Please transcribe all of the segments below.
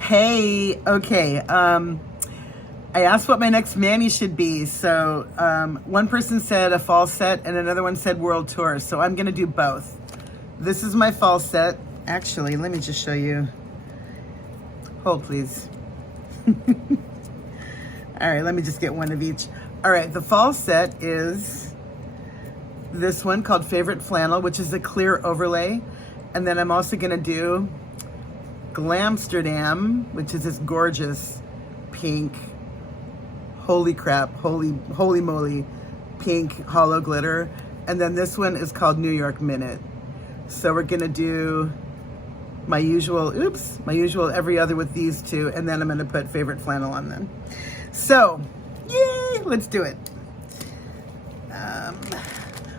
Hey, okay. I asked what my next mani should be. So one person said a fall set and another one said world tour. So I'm going to do both. This is my fall set. Actually, let me just show you. Hold, please. All right, let me just get one of each. All right, the fall set is this one called Favorite Flannel, which is a clear overlay. And then I'm also going to do Glamsterdam, which is this gorgeous pink, holy crap, holy moly, pink holo glitter. And then this one is called New York Minute. So we're gonna do my usual every other with these two, and then I'm gonna put Favorite Flannel on them. So, yay, let's do it.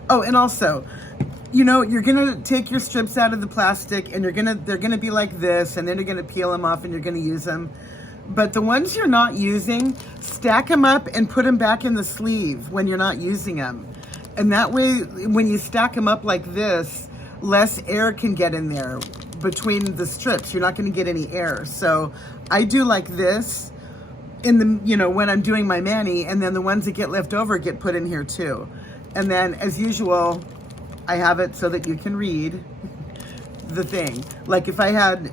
Oh, and also, you know, you're gonna take your strips out of the plastic and they're gonna be like this, and then you're gonna peel them off and you're gonna use them. But the ones you're not using, stack them up and put them back in the sleeve when you're not using them. And that way, when you stack them up like this, less air can get in there between the strips. You're not gonna get any air. So I do like this in the, you know, when I'm doing my mani, and then the ones that get left over get put in here too. And then as usual, I have it so that you can read the thing. Like if I had,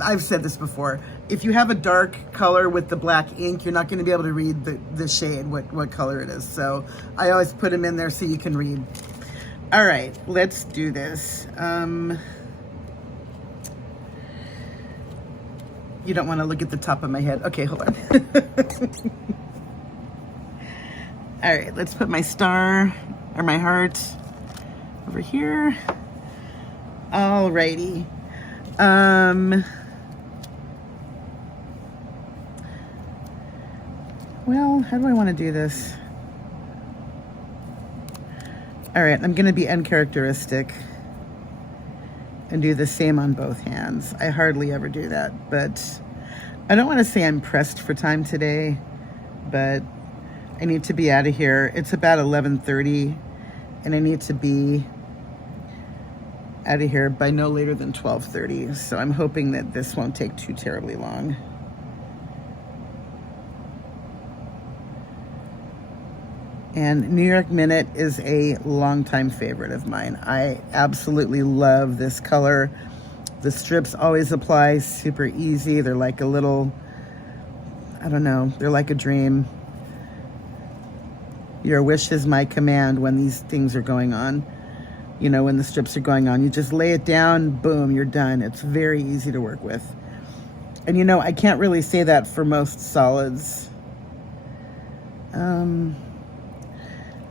I've said this before, if you have a dark color with the black ink, you're not going to be able to read the shade, what color it is. So I always put them in there so you can read. All right, let's do this. You don't want to look at the top of my head. Okay, hold on. All right, let's put my star or my heart over here. All righty. Well, how do I want to do this? All right, I'm going to be uncharacteristic and do the same on both hands. I hardly ever do that, but I don't want to say I'm pressed for time today, but I need to be out of here. It's about 11:30, and I need to be out of here by no later than 12:30. So I'm hoping that this won't take too terribly long. And New York Minute is a longtime favorite of mine. I absolutely love this color. The strips always apply super easy. They're like a little, I don't know, they're like a dream. Your wish is my command when these things are going on. You know, when the strips are going on, you just lay it down, boom, you're done. It's very easy to work with. And you know, I can't really say that for most solids.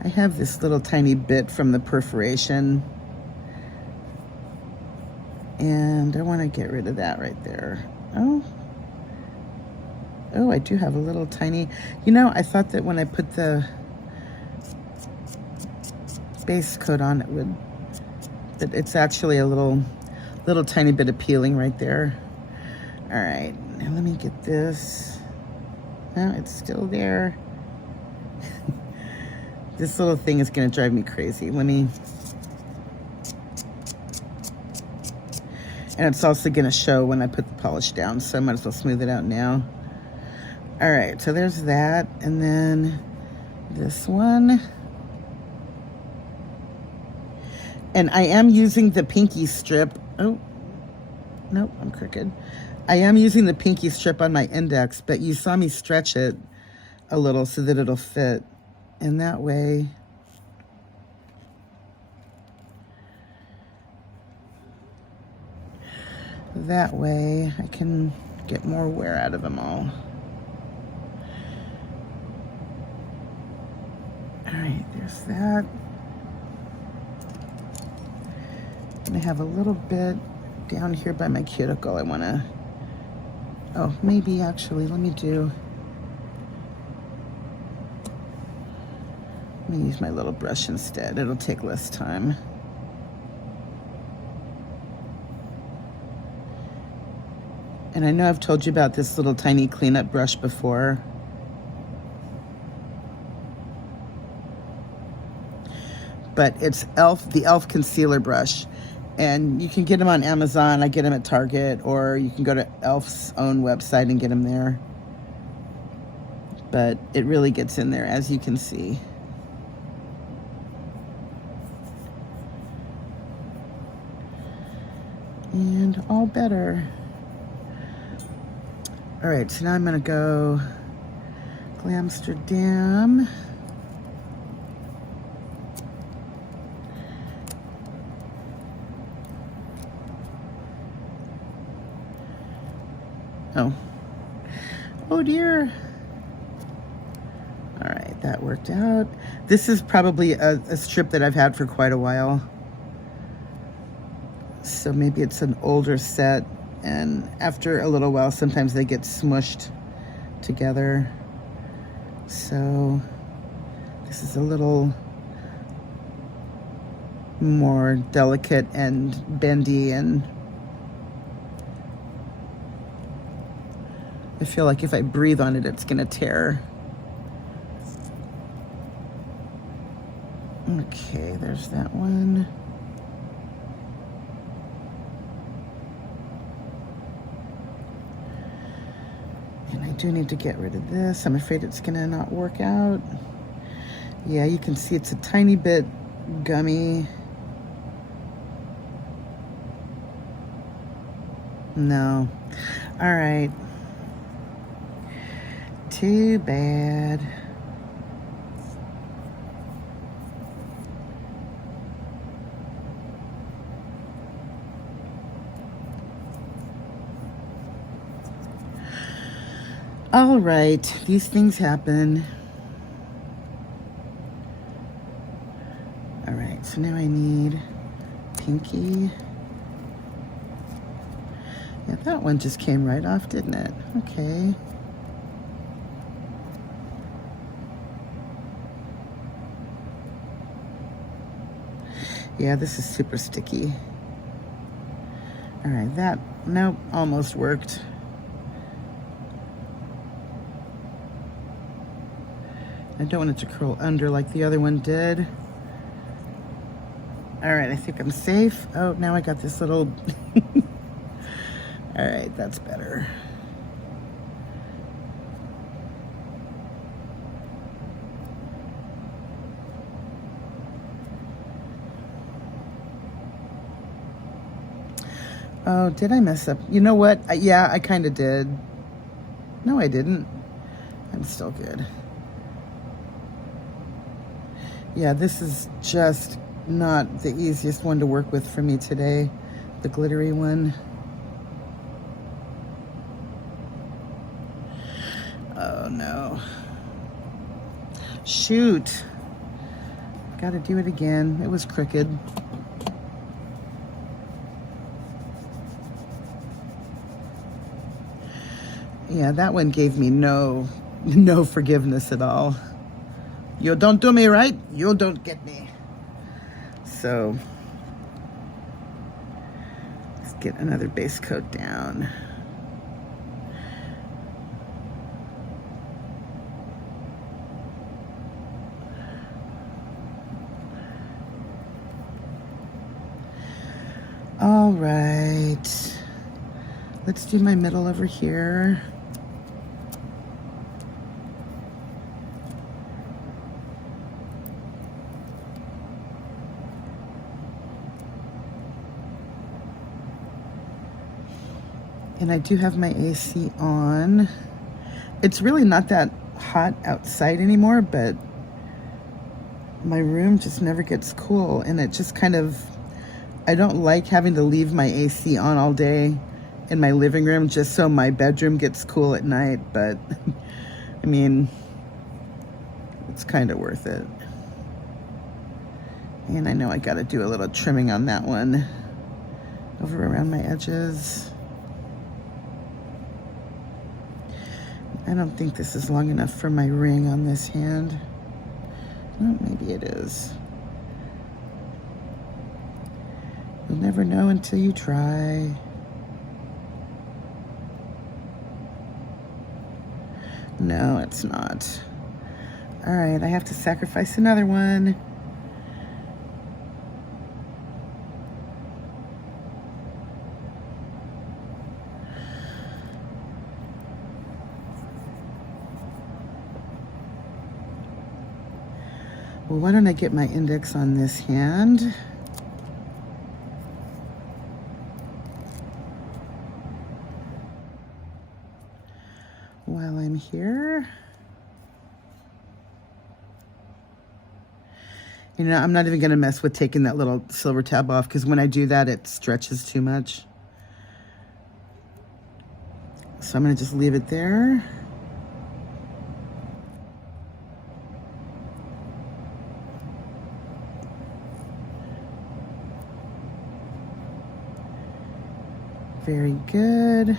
I have this little tiny bit from the perforation, and I want to get rid of that right there. Oh, I do have a little tiny, you know, I thought that when I put the base coat on, it would, that it's actually a little tiny bit of peeling right there. All right, now let me get this. No, it's still there. This little thing is going to drive me crazy. Let me, and it's also going to show when I put the polish down, so I might as well smooth it out now. All right, so there's that, and then this one. And I am using the pinky strip. Oh, nope, I'm crooked. I am using the pinky strip on my index, but you saw me stretch it a little so that it'll fit. And that way, I can get more wear out of them all. All right, there's that. And I have a little bit down here by my cuticle. I want to, oh, maybe actually, let me use my little brush instead. It'll take less time. And I know I've told you about this little tiny cleanup brush before. But it's the e.l.f. concealer brush. And you can get them on Amazon. I get them at Target, or you can go to Elf's own website and get them there. But it really gets in there, as you can see. And all better. All right, so now I'm gonna go Glamsterdam. Oh dear. All right, that worked out. This is probably a strip that I've had for quite a while. So maybe it's an older set, and after a little while, sometimes they get smushed together. So this is a little more delicate and bendy, and I feel like if I breathe on it, it's gonna tear. Okay, there's that one. And I do need to get rid of this. I'm afraid it's gonna not work out. Yeah, you can see it's a tiny bit gummy. No. All right. Too bad. All right, these things happen. All right, so now I need pinky. Yeah, that one just came right off, didn't it? Okay. Yeah, this is super sticky. All right, that, nope, almost worked. I don't want it to curl under like the other one did. All right, I think I'm safe. Oh, now I got this little... All right, that's better. Oh, did I mess up? You know what? Yeah, I kind of did. No, I didn't. I'm still good. Yeah, this is just not the easiest one to work with for me today. The glittery one. Oh no. Shoot. Gotta do it again. It was crooked. Yeah, that one gave me no forgiveness at all. You don't do me right, you don't get me. So, let's get another base coat down. All right, let's do my middle over here. And I do have my AC on. It's really not that hot outside anymore, but my room just never gets cool, and it just kind of, I don't like having to leave my AC on all day in my living room just so my bedroom gets cool at night, but I mean, it's kind of worth it. And I know I gotta do a little trimming on that one over around my edges. I don't think this is long enough for my ring on this hand. Oh, maybe it is. You'll never know until you try. No, it's not. All right, I have to sacrifice another one. Well, why don't I get my index on this hand? While I'm here. You know, I'm not even gonna mess with taking that little silver tab off because when I do that, it stretches too much. So I'm gonna just leave it there. Very good.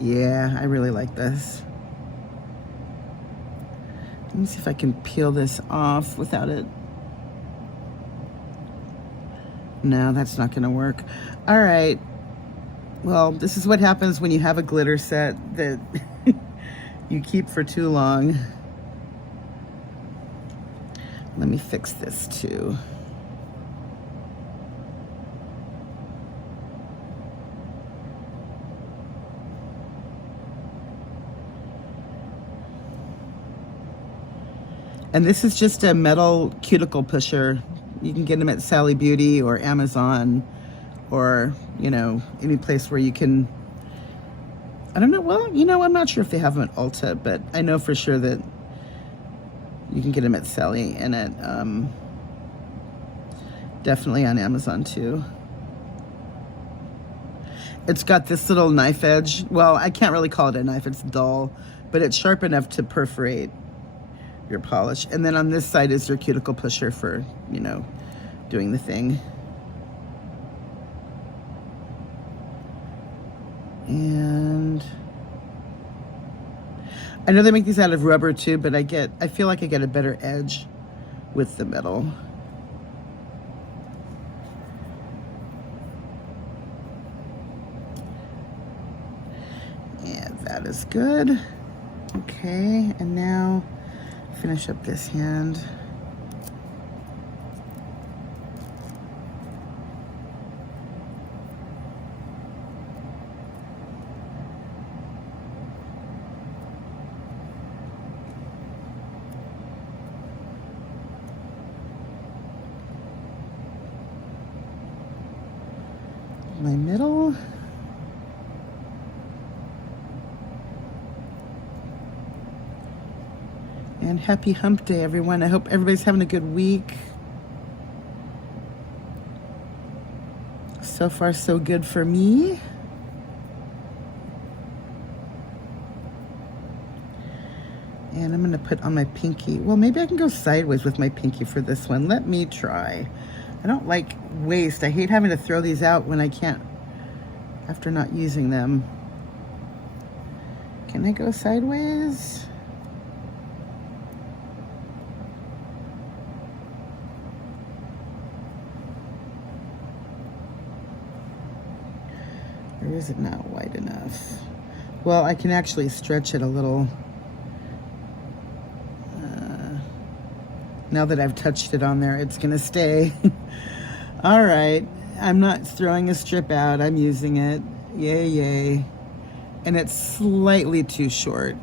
Yeah, I really like this. Let me see if I can peel this off without it. No, that's not gonna work. All right. Well, this is what happens when you have a glitter set that you keep for too long. Let me fix this too. And this is just a metal cuticle pusher. You can get them at Sally Beauty or Amazon or, you know, any place where you can, I don't know, well, you know, I'm not sure if they have them at Ulta, but I know for sure that you can get them at Sally and at, definitely on Amazon too. It's got this little knife edge. Well, I can't really call it a knife, it's dull, but it's sharp enough to perforate your polish. And then on this side is your cuticle pusher for, you know, doing the thing. And I know they make these out of rubber too, but I feel like I get a better edge with the metal. And that is good. Okay, and now finish up this hand. My middle. And happy hump day, everyone. I hope everybody's having a good week. So far, so good for me. And I'm gonna put on my pinky. Well, maybe I can go sideways with my pinky for this one. Let me try. I don't like waste. I hate having to throw these out when I can't, after not using them. Can I go sideways? Or is it not wide enough? Well, I can actually stretch it a little. Now that I've touched it on there, it's gonna stay. All right, I'm not throwing a strip out, I'm using it. Yay, yay. And it's slightly too short,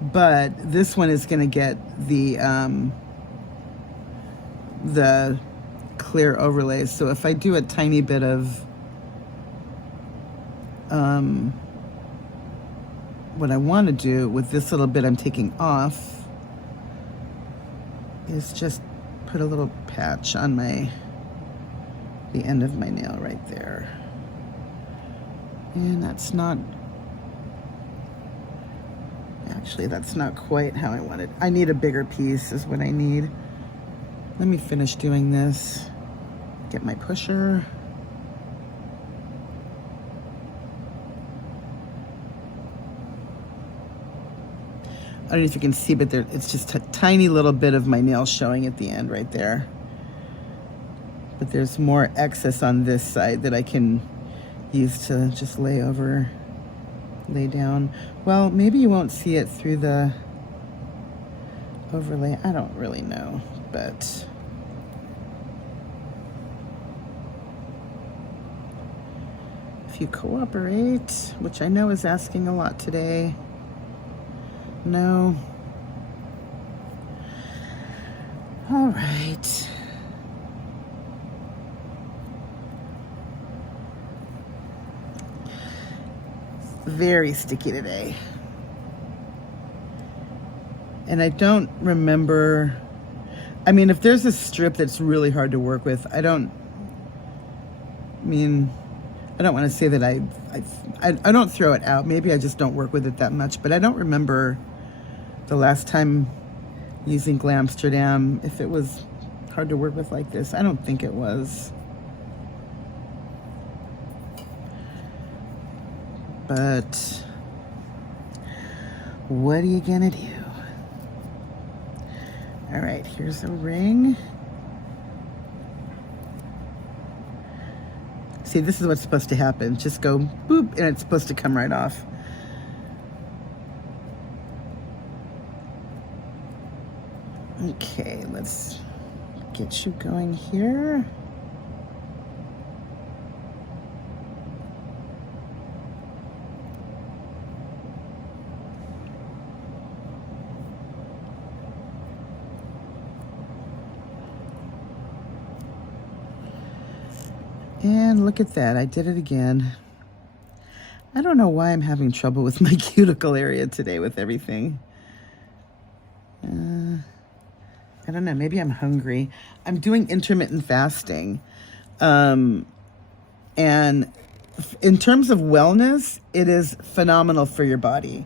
but this one is gonna get the clear overlay. So if I do a tiny bit of what I want to do with this little bit I'm taking off is just put a little patch on the end of my nail right there. And that's not, actually that's not quite how I want it. I need a bigger piece is what I need. Let me finish doing this. Get my pusher. I don't know if you can see, but there, it's just a tiny little bit of my nail showing at the end right there. But there's more excess on this side that I can use to just lay down. Well, maybe you won't see it through the overlay. I don't really know, but if you cooperate, which I know is asking a lot today. No. All right. Very sticky today. And I don't remember, I mean, if there's a strip that's really hard to work with, I don't want to say that I don't throw it out. Maybe I just don't work with it that much, but I don't remember the last time using Glamsterdam, if it was hard to work with like this. I don't think it was. But what are you gonna do? All right, here's a ring. See, this is what's supposed to happen. Just go boop, and it's supposed to come right off. Okay, let's get you going here. And look at that, I did it again. I don't know why I'm having trouble with my cuticle area today with everything. I don't know, maybe I'm hungry. I'm doing intermittent fasting. And in terms of wellness, it is phenomenal for your body.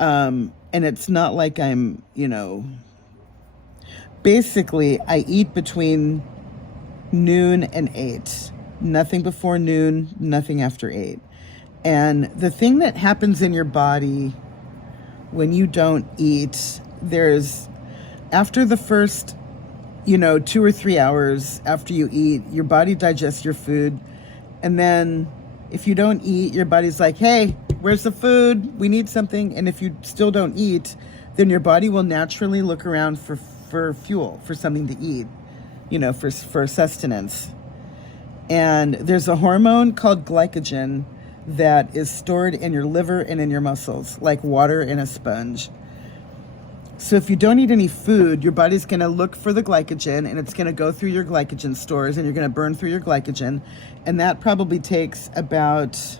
And it's not like I'm, basically I eat between noon and 8. Nothing before noon, nothing after 8. And the thing that happens in your body when you don't eat, after the first, 2 or 3 hours after you eat, your body digests your food. And then if you don't eat, your body's like, hey, where's the food? We need something. And if you still don't eat, then your body will naturally look around for fuel, for something to eat, for sustenance. And there's a hormone called glycogen that is stored in your liver and in your muscles, like water in a sponge. So if you don't eat any food, your body's going to look for the glycogen, and it's going to go through your glycogen stores, and you're going to burn through your glycogen. And that probably takes about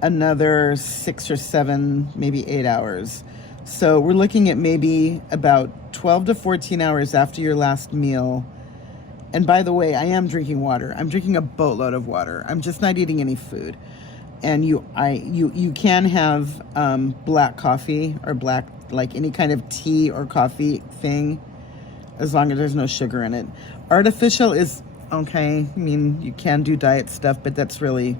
another 6 or 7, maybe 8 hours. So we're looking at maybe about 12 to 14 hours after your last meal. And by the way, I am drinking water. I'm drinking a boatload of water. I'm just not eating any food. And you can have black coffee or like any kind of tea or coffee thing, as long as there's no sugar in it. Artificial is okay. I mean, you can do diet stuff, but that's really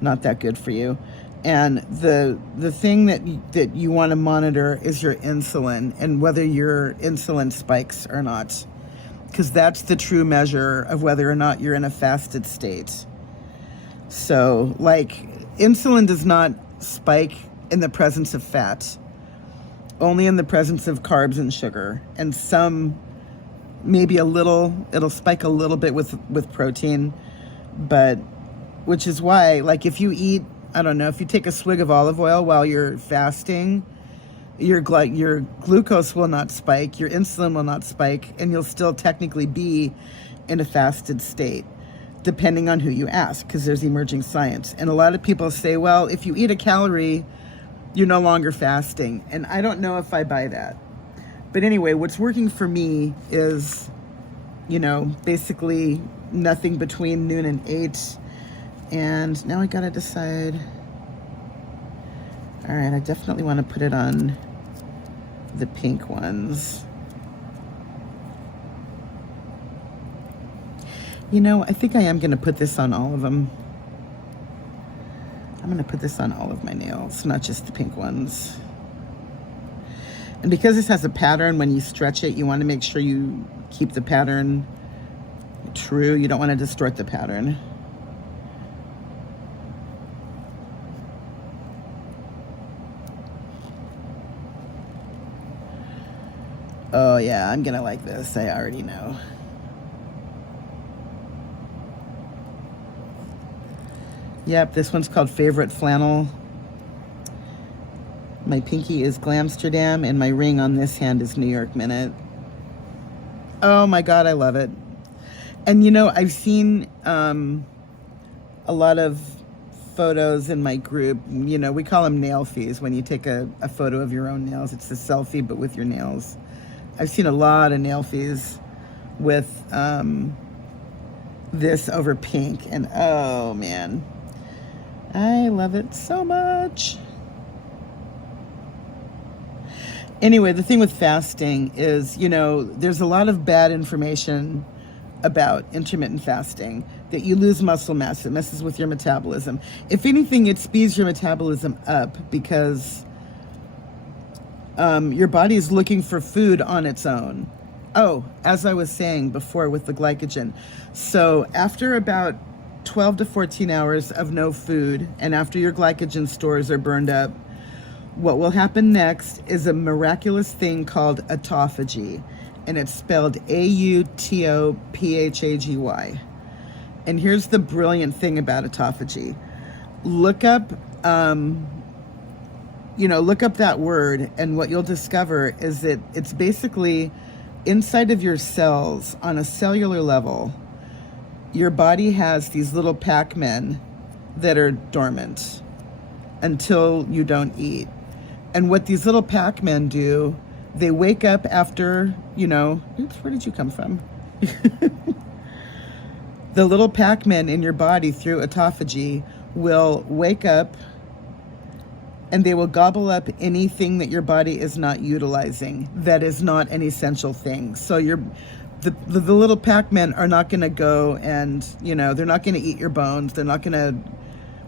not that good for you. And the thing that you want to monitor is your insulin, and whether your insulin spikes or not, because that's the true measure of whether or not you're in a fasted state. So, like, insulin does not spike in the presence of fat, only in the presence of carbs and sugar, and some, maybe it'll spike a little bit with protein, but, which is why, like, if you eat, I don't know, if you take a swig of olive oil while you're fasting, your glucose will not spike, your insulin will not spike, and you'll still technically be in a fasted state, depending on who you ask, because there's emerging science. And a lot of people say, well, if you eat a calorie, you're no longer fasting. And I don't know if I buy that. But anyway, what's working for me is, basically nothing between noon and 8. And now I gotta decide. All right, I definitely want to put it on the pink ones. I think I am going to put this on all of them. I'm going to put this on all of my nails, not just the pink ones. And because this has a pattern, when you stretch it, you want to make sure you keep the pattern true. You don't want to distort the pattern. Oh yeah, I'm going to like this. I already know. Yep, this one's called Favorite Flannel. My pinky is Glamsterdam, and my ring on this hand is New York Minute. Oh my God, I love it. And you know, I've seen a lot of photos in my group. You know, we call them nail fees when you take a photo of your own nails. It's a selfie, but with your nails. I've seen a lot of nail fees with this over pink, and oh man, I love it so much. Anyway, the thing with fasting is, you know, there's a lot of bad information about intermittent fasting, that you lose muscle mass, it messes with your metabolism. If anything, it speeds your metabolism up because your body is looking for food on its own. Oh, as I was saying before with the glycogen. So after about 12 to 14 hours of no food, and after your glycogen stores are burned up, what will happen next is a miraculous thing called autophagy, and it's spelled A-U-T-O-P-H-A-G-Y. And here's the brilliant thing about autophagy. Look up, look up that word, and what you'll discover is that it's basically inside of your cells on a cellular level. Your body has these little Pac-Men that are dormant until you don't eat. And what these little Pac-Men do, they wake up after, oops, where did you come from? The little Pac-Men in your body through autophagy will wake up and they will gobble up anything that your body is not utilizing that is not an essential thing. So the little Pac-Men are not going to go and, they're not going to eat your bones. They're not going to,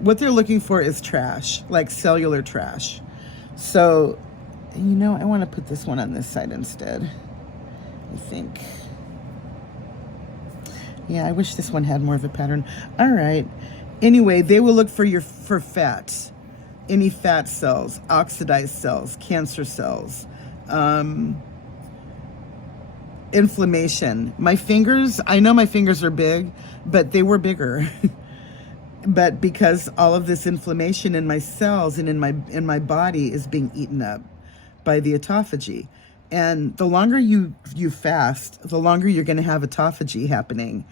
what they're looking for is trash, like cellular trash. So, I want to put this one on this side instead, I think. Yeah, I wish this one had more of a pattern. All right. Anyway, they will look for fat, any fat cells, oxidized cells, cancer cells, inflammation. My fingers, I know my fingers are big, but they were bigger. But because all of this inflammation in my cells and in my body is being eaten up by the autophagy. And the longer you fast, the longer you're going to have autophagy happening.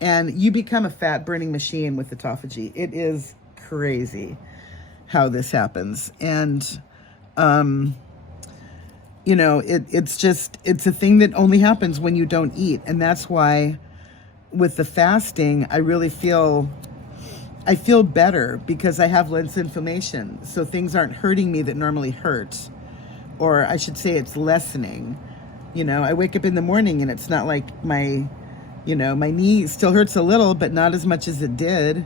And you become a fat burning machine with autophagy. It is crazy how this happens. And, it's a thing that only happens when you don't eat. And that's why with the fasting, I feel better because I have less inflammation. So things aren't hurting me that normally hurt. Or I should say it's lessening. I wake up in the morning and it's not like my knee still hurts a little, but not as much as it did.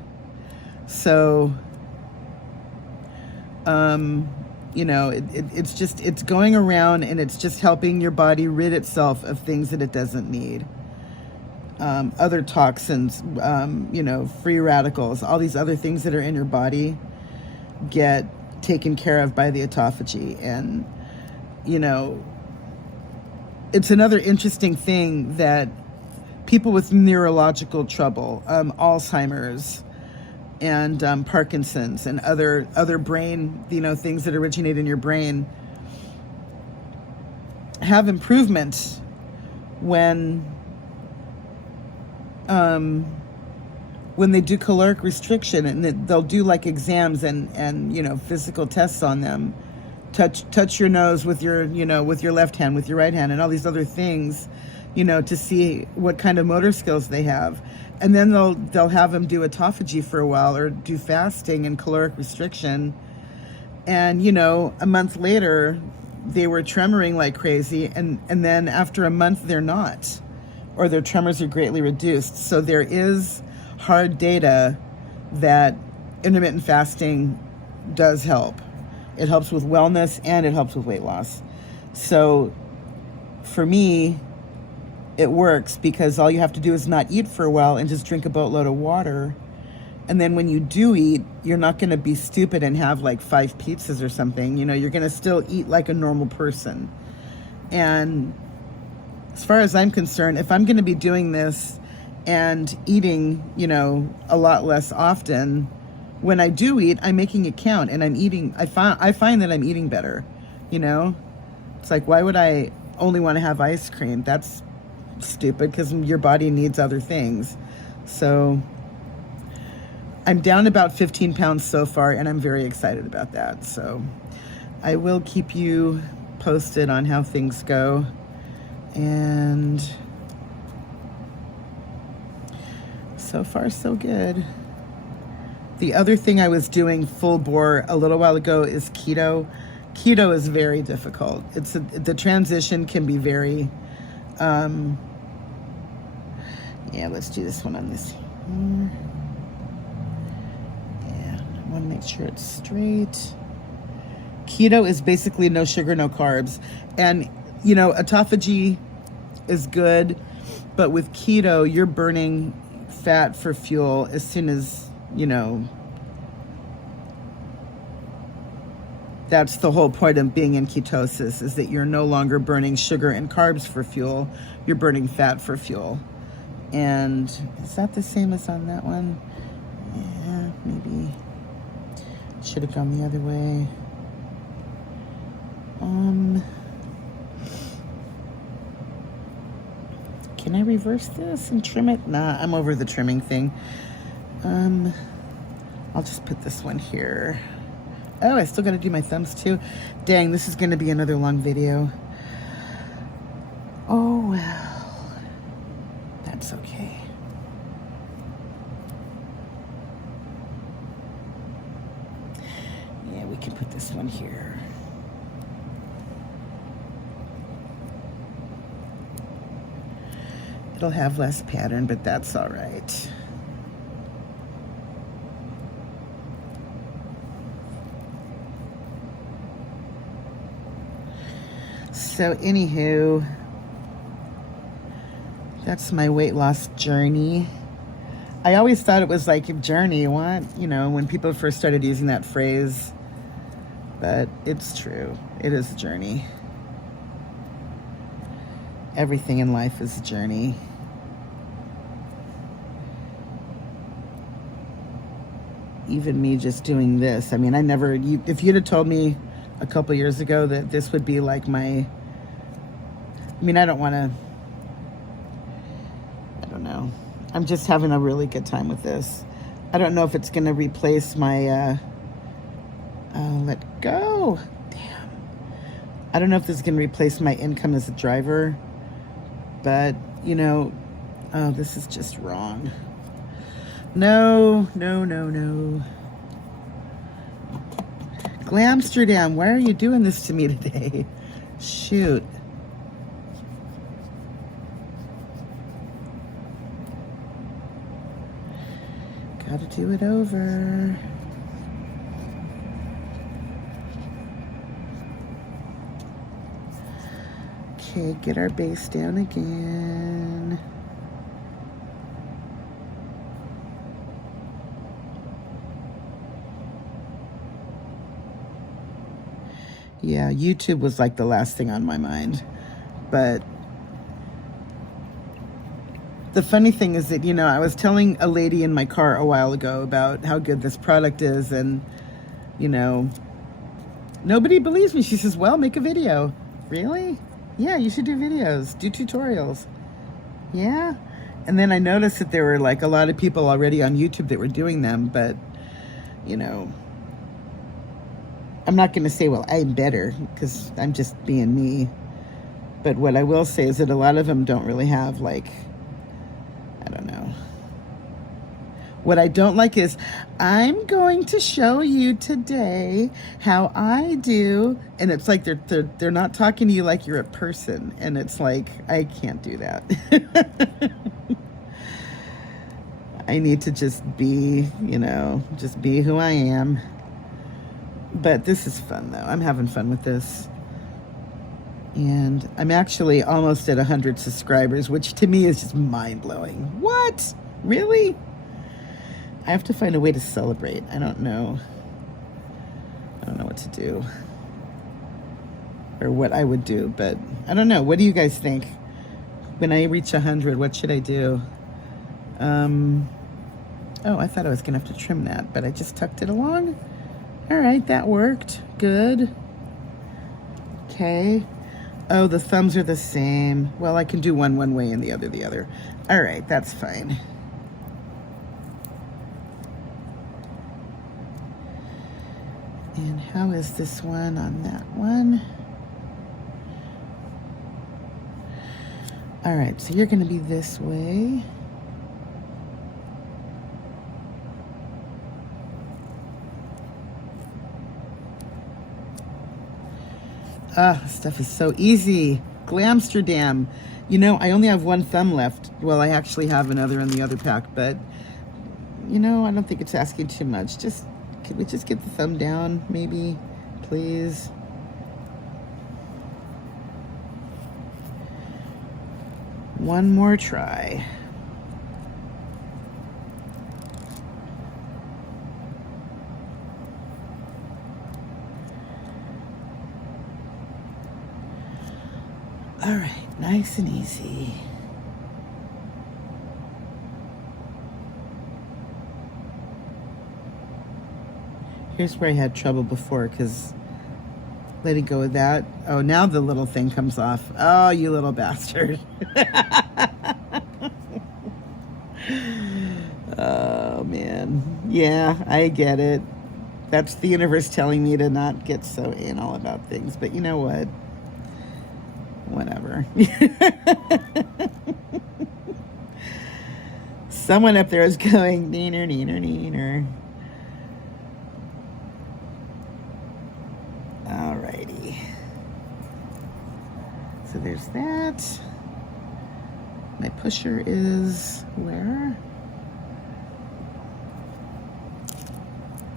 So, it's going around and it's just helping your body rid itself of things that it doesn't need. Other toxins, free radicals, all these other things that are in your body get taken care of by the autophagy. And, it's another interesting thing that people with neurological trouble, Alzheimer's and Parkinson's and other brain, things that originate in your brain have improvement when they do caloric restriction, and they'll do like exams and physical tests on them. Touch your nose with your left hand, with your right hand, and all these other things, to see what kind of motor skills they have. And then they'll have them do autophagy for a while or do fasting and caloric restriction. And, a month later, they were tremoring like crazy. And then after a month, they're not, or their tremors are greatly reduced. So there is hard data that intermittent fasting does help. It helps with wellness and it helps with weight loss. So for me, it works because all you have to do is not eat for a while and just drink a boatload of water. And then when you do eat, you're not going to be stupid and have like 5 pizzas or something. You're going to still eat like a normal person. And as far as I'm concerned, if I'm going to be doing this and eating, a lot less often, when I do eat, I'm making it count, and I'm eating. I find that I'm eating better. You know, it's like, why would I only want to have ice cream? That's stupid, because your body needs other things. So I'm down about 15 pounds so far, and I'm very excited about that. So I will keep you posted on how things go. And so far, so good. The other thing I was doing full bore a little while ago is keto. Keto is very difficult. The transition can be very, yeah, let's do this one on this here. Yeah, I want to make sure it's straight. Keto is basically no sugar, no carbs. And, you know, autophagy is good, but with keto, you're burning fat for fuel as soon as, you know, that's the whole point of being in ketosis, is that you're no longer burning sugar and carbs for fuel, you're burning fat for fuel. And is that the same as on that one? Yeah, maybe should have gone the other way. Can I reverse this and trim it? Nah, I'm over the trimming thing. I'll just put this one here. Oh, I still got to do my thumbs too. Dang, this is going to be another long video. Oh, well. That's okay. Yeah, we can put this one here. It'll have less pattern, but that's all right. So anywho, that's my weight loss journey. I always thought it was like a journey, what? You know, when people first started using that phrase. But it's true. It is a journey. Everything in life is a journey. Even me just doing this. I mean, if you'd have told me a couple years ago that this would be like I don't know. I'm just having a really good time with this. I don't know if it's going to replace my, let go. Damn. I don't know if this is going to replace my income as a driver, but, you know, oh, this is just wrong. No. Glamsterdam, why are you doing this to me today? Shoot. Gotta do it over. Okay, get our base down again. Yeah, YouTube was like the last thing on my mind. But the funny thing is that, you know, I was telling a lady in my car a while ago about how good this product is, and, you know, nobody believes me. She says, well, make a video. Really? Yeah, you should do videos, do tutorials. Yeah? And then I noticed that there were like a lot of people already on YouTube that were doing them, but, you know, I'm not going to say, well, I'm better, because I'm just being me. But what I will say is that a lot of them don't really have, like, I don't know. What I don't like is, I'm going to show you today how I do, and it's like they're not talking to you like you're a person, and it's like, I can't do that. I need to just be, you know, just be who I am. But this is fun, though. I'm having fun with this. And I'm actually almost at 100 subscribers, which to me is just mind-blowing. What? Really? I have to find a way to celebrate. I don't know what to do. Or what I would do, but I don't know. What do you guys think? When I reach 100, what should I do? Oh, I thought I was gonna have to trim that, but I just tucked it along. All right, that worked. Good. Okay. Oh, the thumbs are the same. Well, I can do one way and the other. All right, that's fine. And how is this one on that one? All right, so you're gonna be this way. Ah, this stuff is so easy. Glamsterdam. You know, I only have one thumb left. Well, I actually have another in the other pack, but you know, I don't think it's asking too much. Can we just get the thumb down, maybe, please? One more try. All right, nice and easy. Here's where I had trouble before because letting go of that. Oh, now the little thing comes off. Oh, you little bastard. Oh, man. Yeah, I get it. That's the universe telling me to not get so anal about things. But you know what? Whatever. Someone up there is going, neener, neener, neener. Alrighty. So there's that. My pusher is where?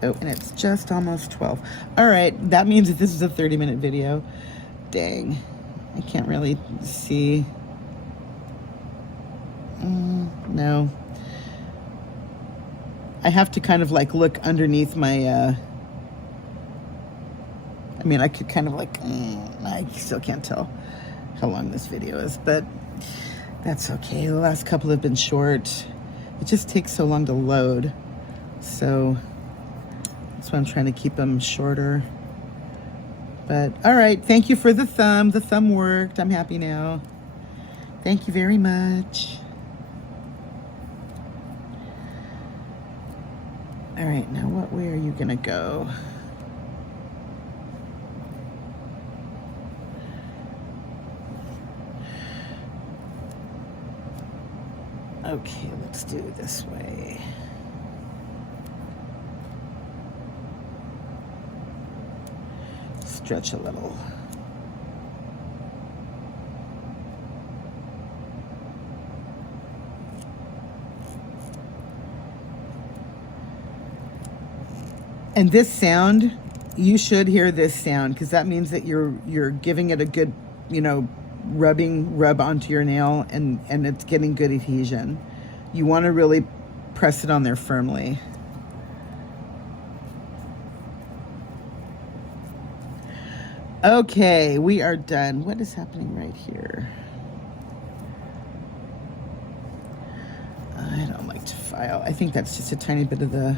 Oh, and it's just almost 12. All right, that means that this is a 30-minute video. Dang, I can't really see. No. I have to kind of like look underneath my, I mean, I could kind of like, I still can't tell how long this video is, but that's okay. The last couple have been short. It just takes so long to load. So that's why I'm trying to keep them shorter. But all right, thank you for the thumb. The thumb worked. I'm happy now. Thank you very much. All right, now what way are you gonna go? Okay, let's do it this way. Stretch a little. And this sound, you should hear this sound because that means that you're giving it a good, you know, rub onto your nail and it's getting good adhesion. You want to really press it on there firmly. Okay, we are done. What is happening right here? I don't like to file. I think that's just a tiny bit of the,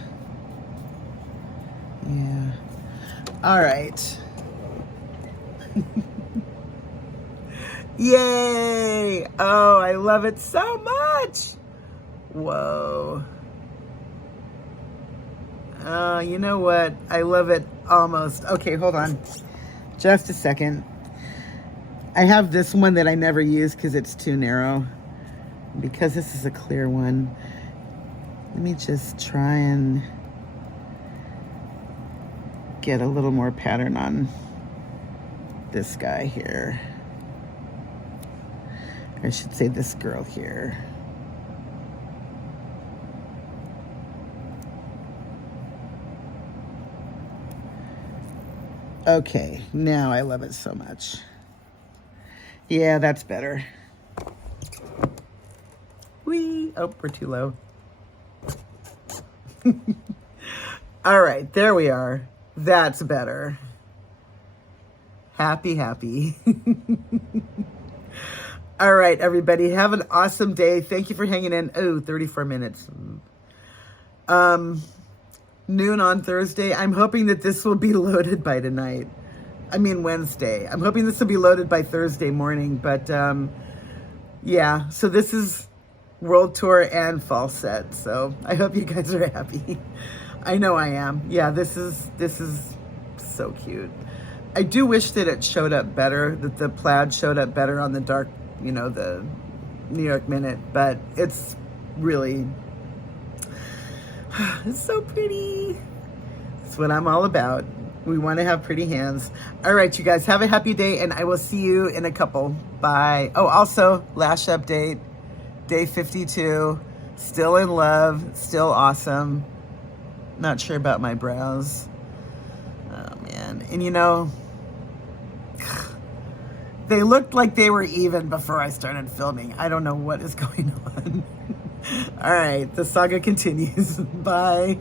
yeah. All right. Yay! Oh, I love it so much. Whoa. You know what? I love it almost. Okay, hold on. Just a second. I have this one that I never use because it's too narrow. Because this is a clear one, let me just try and get a little more pattern on this guy here. I should say this girl here. Okay, now I love it so much. Yeah, that's better. Whee! Oh, we're too low. All right, there we are. That's better. Happy, happy. All right, everybody, have an awesome day. Thank you for hanging in. Oh, 34 minutes. Noon on Thursday. I'm hoping that this will be loaded by tonight. I mean Wednesday. I'm hoping this will be loaded by Thursday morning. But yeah, so this is World Tour and fall set. So I hope you guys are happy. I know I am. Yeah, this is so cute. I do wish that it showed up better, that the plaid showed up better on the dark, you know, the New York Minute, but it's really, it's so pretty. It's what I'm all about. We want to have pretty hands. All right, you guys, have a happy day, and I will see you in a couple. Bye. Oh, also, lash update, day 52, still in love, still awesome. Not sure about my brows. Oh, man. And, you know, they looked like they were even before I started filming. I don't know what is going on. All right, the saga continues. Bye.